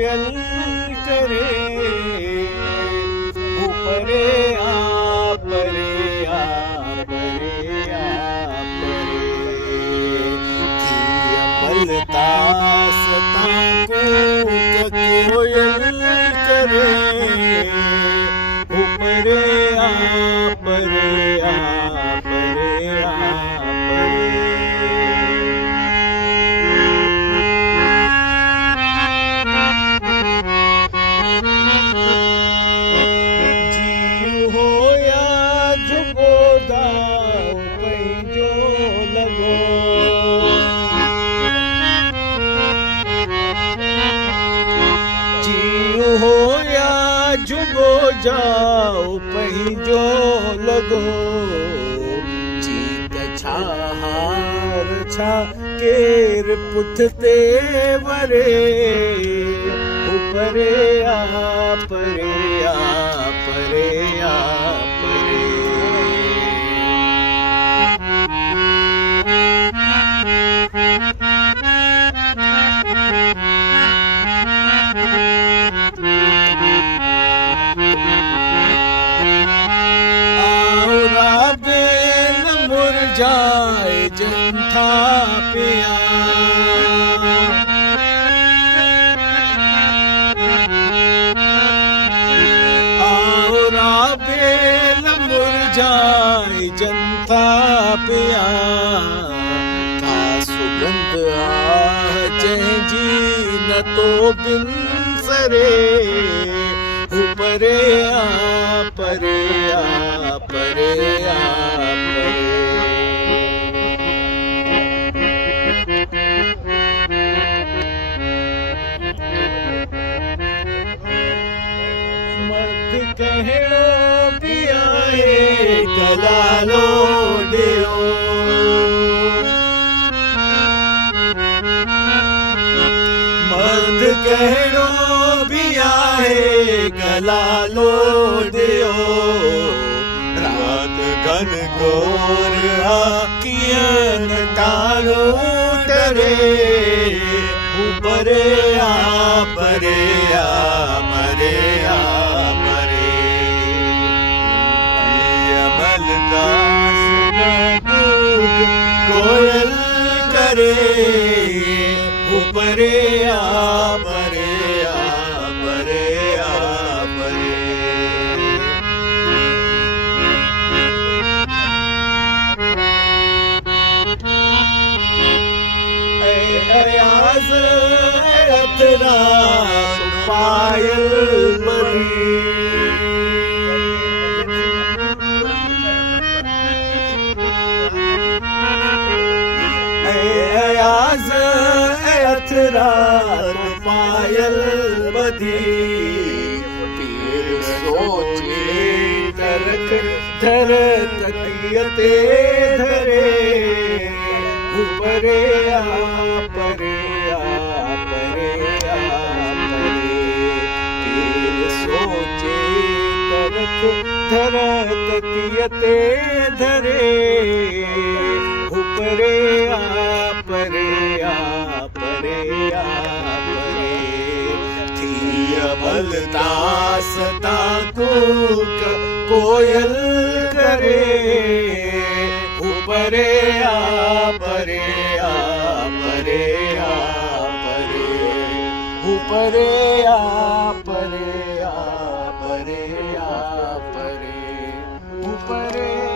कोयल करे ऊपरे आ परे आ परे आ परे थी अमलता सता को कोयल करे ऊपरे आ परे आ परे आ जुबो जाओ पंहिंजो लॻो जीत छा हार छा केर पुठिते वरे ऊपरे आ परे आ परे आ परे जाए जंथा पिया आओ बेल मुरझाए जंथा पिया का सुगंध आ जंहिंजी न तो बिन सरे ऊपरे आ परे आ परे आ परे कहिड़ो बि आहे गलालो ॾियो मर्द कहिड़ो बि आहे गलालो ॾियो राति घन घोर आ कीअं न तारो डरे ऊपरे आ परे आ मरे आ कोयल करे ऊपरे आ परे आ परे आ परे अयाज़ अतरा पायल मरी अथरा पायल बधी पीर सोचे तरक धर तकिय ते धरे ऊपरे आ परे आ परे आ परे पीर सोचे तरक धर तकिय ते धरे ऊपरे आ परे आ परे आ परे थी अमलता सता कूक कोयल करे ऊपरे आ परे आ परे आ परे ऊपरे आ परे आ परे आ परे ऊपरे